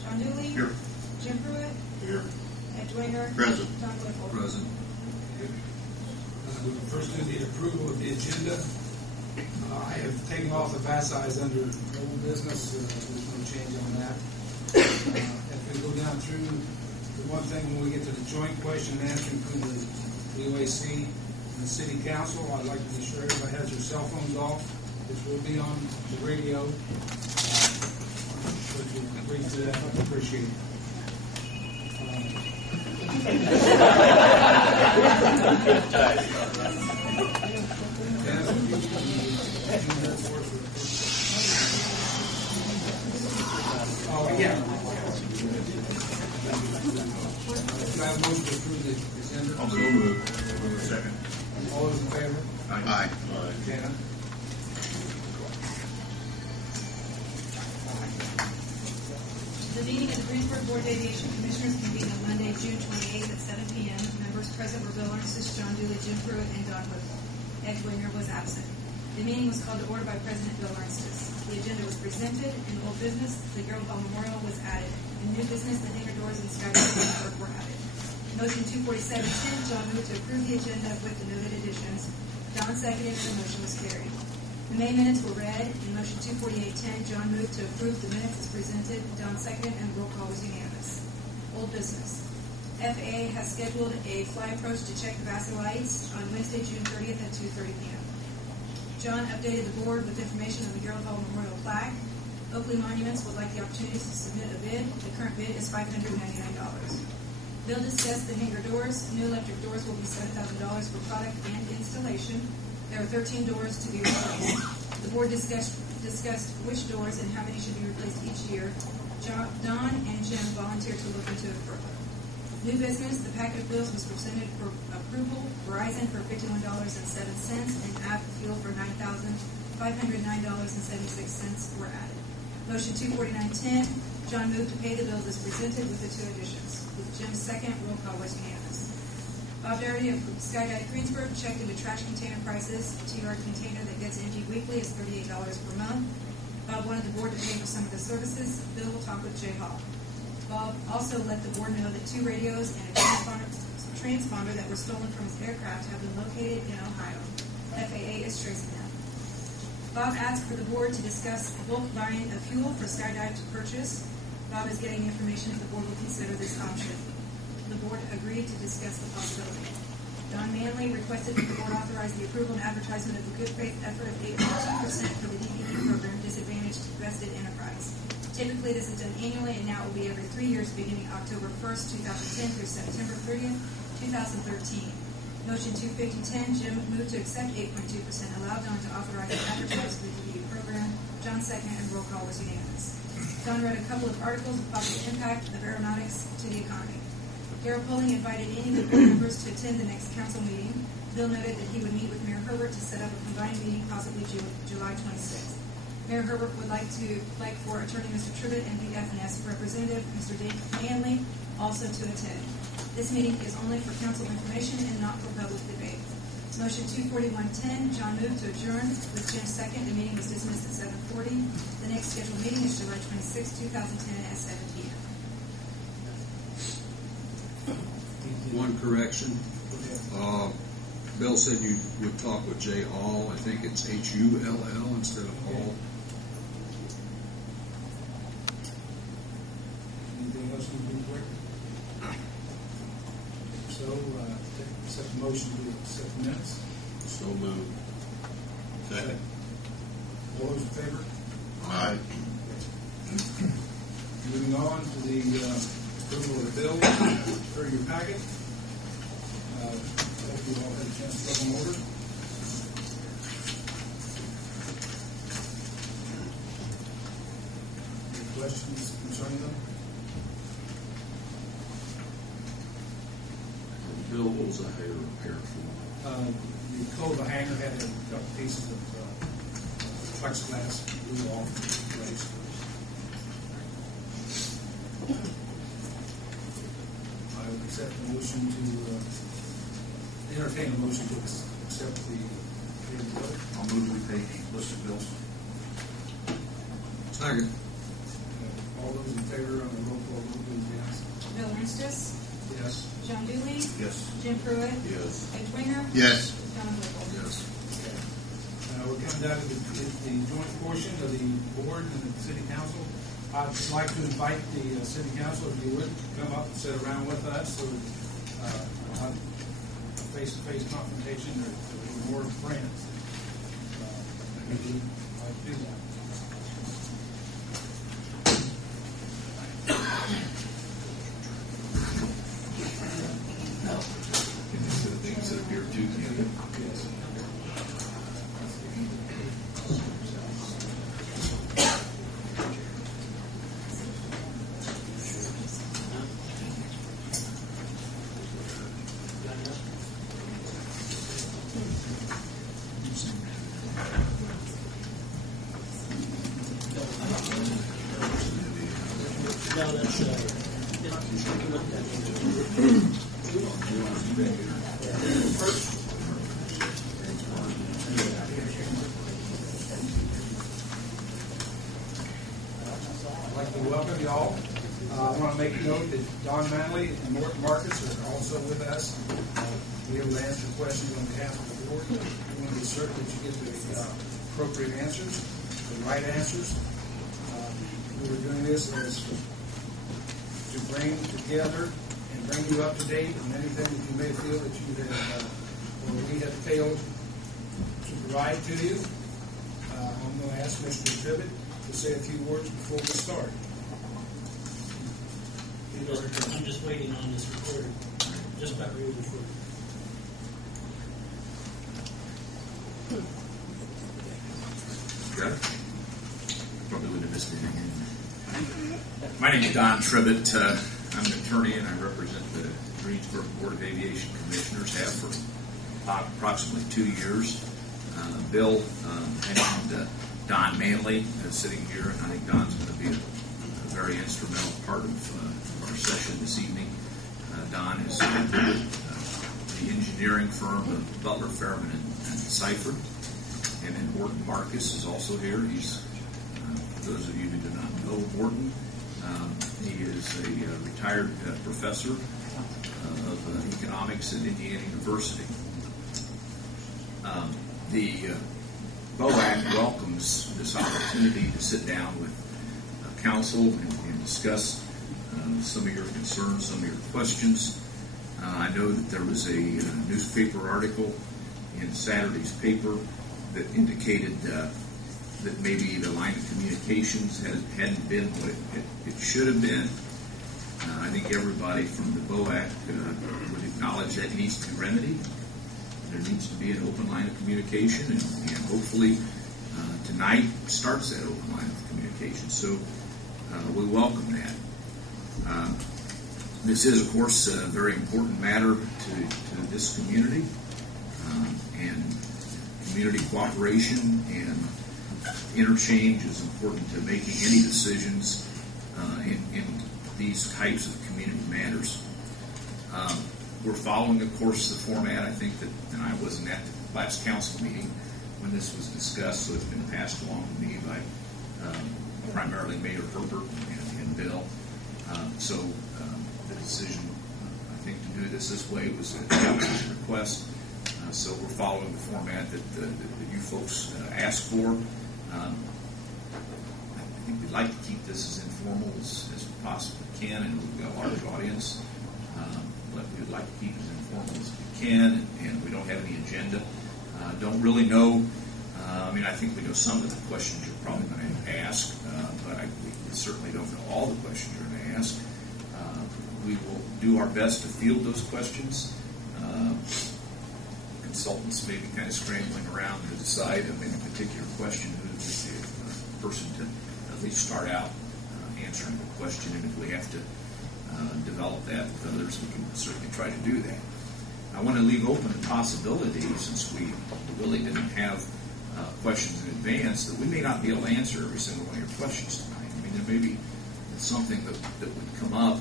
John Dooley. Here. Jim Pruitt. Here. Ed Dwanger. Present. Don Whipple. Present. We will first do the approval of the agenda. I have taken off the facets under old business. There's no change on that. If we go down through the one thing when we get to the joint question and answering between the BOAC and the City Council, I'd like to be sure everybody has their cell phones off. This will be on the radio. If you agree to that, I'd appreciate it. Oh, yeah. Do I have a motion to approve the agenda? I'll move. Second. All those in favor? Aye. Jana? The meeting of the Greensburg Board of Aviation Commissioners convened on Monday, June 28th at 7 p.m. Members present were Bill Armitage, John Dooley, Jim Pruitt, and Don Whipple. Ed Dwanger was absent. The meeting was called to order by President Bill Armitage. The agenda was presented. In old business, the Gerald Hall Memorial was added. In new business, the hangar doors and skydiving were added. Motion 24710, John moved to approve the agenda with the noted additions. Don seconded, and the motion was carried. The May minutes were read. In motion 24810, John moved to approve the minutes as presented. Don seconded, and the roll call was unanimous. Old business. FAA has scheduled a fly approach to check the VASA lights on Wednesday, June 30th at 2:30 p.m. John updated the board with information on the Gerald Hall Memorial plaque. Oakley Monuments would like the opportunity to submit a bid. The current bid is $599. Bill discussed the hangar doors. New electric doors will be $7,000 for product and installation. There are 13 doors to be replaced. The board discussed which doors and how many should be replaced each year. Don and Jim volunteered to look into it further. New business, the packet of bills was presented for approval. Verizon for $51.07 and app fuel for $9,509.76 were added. Motion 24910, John moved to pay the bills as presented with the two additions. With Jim's second, roll call was unanimous. Bob Doherty of Skydive Greensburg checked into trash container prices. A 2-yard container that gets emptied weekly is $38 per month. Bob wanted the board to pay for some of the services. Bill will talk with Jay Hall. Bob also let the board know that 2 radios and a transponder that were stolen from his aircraft have been located in Ohio. FAA is tracing them. Bob asked for the board to discuss bulk buying of fuel for Skydive to purchase. Bob is getting information if the board will consider this option. The board agreed to discuss the possibility. Don Manley requested that the board authorize the approval and advertisement of the good faith effort of 8% for the DVD program Disadvantaged Vested Enterprise. Typically, this is done annually, and now it will be every 3 years beginning October 1st, 2010 through September 30th, 2013. Motion 25010, Jim moved to accept 8.2%, allow Don to authorize and advertise for the DVD program. John second, and roll call was unanimous. Don read a couple of articles of possible impact of aeronautics to the economy. Darrell Poling invited any of the board members to attend the next council meeting. Bill noted that he would meet with Mayor Herbert to set up a combined meeting, possibly July 26th. Mayor Herbert would like for Attorney Mr. Tribbett and the FNS representative, Mr. Dave Manley, also to attend. This meeting is only for council information and not for public debate. Motion 24110, John moved to adjourn with Jim second. The meeting was dismissed at 7:40. The next scheduled meeting is July 26, 2010 at 7 p.m. One correction. Bill said you would talk with Jay Hall. I think it's Hull instead of Hall. Anything else we can do quick? So, accept the motion to accept the minutes. So moved. Second. All those in favor? Aye. Moving on to the approval of the bill for your packet. I hope you all had a chance to look them over. Any questions concerning them? Bill, what was a hair repair for? The coat of the hanger had a couple pieces of plexiglass blew off the place. I accept the motion to, entertain a motion to accept the bill. I'll move we pay the listed bills. Second. All those in favor on the roll call vote, please, yes. Bill Ernst, Yes. John Dooley, Yes. Jim Pruitt, Yes. Ed Winger, Yes. Don Whipple. Yes. We're coming down to the joint portion of the board and the city council. I'd like to invite the city council, if you would, come up and sit around with us so that not a face-to-face confrontation or more friends. I'd like to do that. Things that appear too, Yes. I'd like to welcome you all. I want to make a note that Don Manley and Morton Marcus are also with us. Be able to answer questions on behalf of the board. We want to be certain that you get the appropriate answers, the right answers. We were doing this as to bring together and bring you up to date on anything that you may feel that you have or we have failed to provide to you. I'm going to ask Mr. Tribbett to say a few words before we start. I'm just waiting on this recorder. Just about ready to record. Got it? Probably wouldn't have missed anything. My name is Don Tribbett. I'm an attorney and I represent the Greensburg Board of Aviation Commissioners. Have for approximately 2 years. Bill mentioned Don Manley sitting here, and I think Don's going to be a very instrumental part of our session this evening. Don is the engineering firm of Butler, Fairman, and Seifert. And then Morton Marcus is also here. He's, for those of you who do not know Morton, he is a retired professor of economics at Indiana University. The BOAC welcomes this opportunity to sit down with council and discuss some of your concerns, some of your questions. I know that there was a newspaper article in Saturday's paper that indicated that maybe the line of communications hadn't been what it should have been. I think everybody from the BOAC would acknowledge that needs to be remedied. There needs to be an open line of communication, and hopefully tonight starts that open line of communication. So we welcome that. This is, of course, a very important matter to this community, and community cooperation and interchange is important to making any decisions in these types of community matters. We're following, of course, the format. I think that, and I wasn't at the last council meeting when this was discussed, so it's been passed along to me by primarily Mayor Herbert and Bill. So the decision, I think, to do this way was a council's request. So we're following the format that you folks asked for. I think we'd like to keep this as informal as we possibly can, and we've got a large audience. But we'd like to keep it as informal as we can, and we don't have any agenda. Don't really know. I think we know some of the questions you're probably going to ask, but we certainly don't know all the questions you're going to ask. We will do our best to field those questions. Consultants may be kind of scrambling around to decide on any particular question who is the person to at least start out answering the question, and if we have to develop that with others, we can certainly try to do that. I want to leave open the possibility, since we really didn't have questions in advance, that we may not be able to answer every single one of your questions tonight. There may be something that would come up.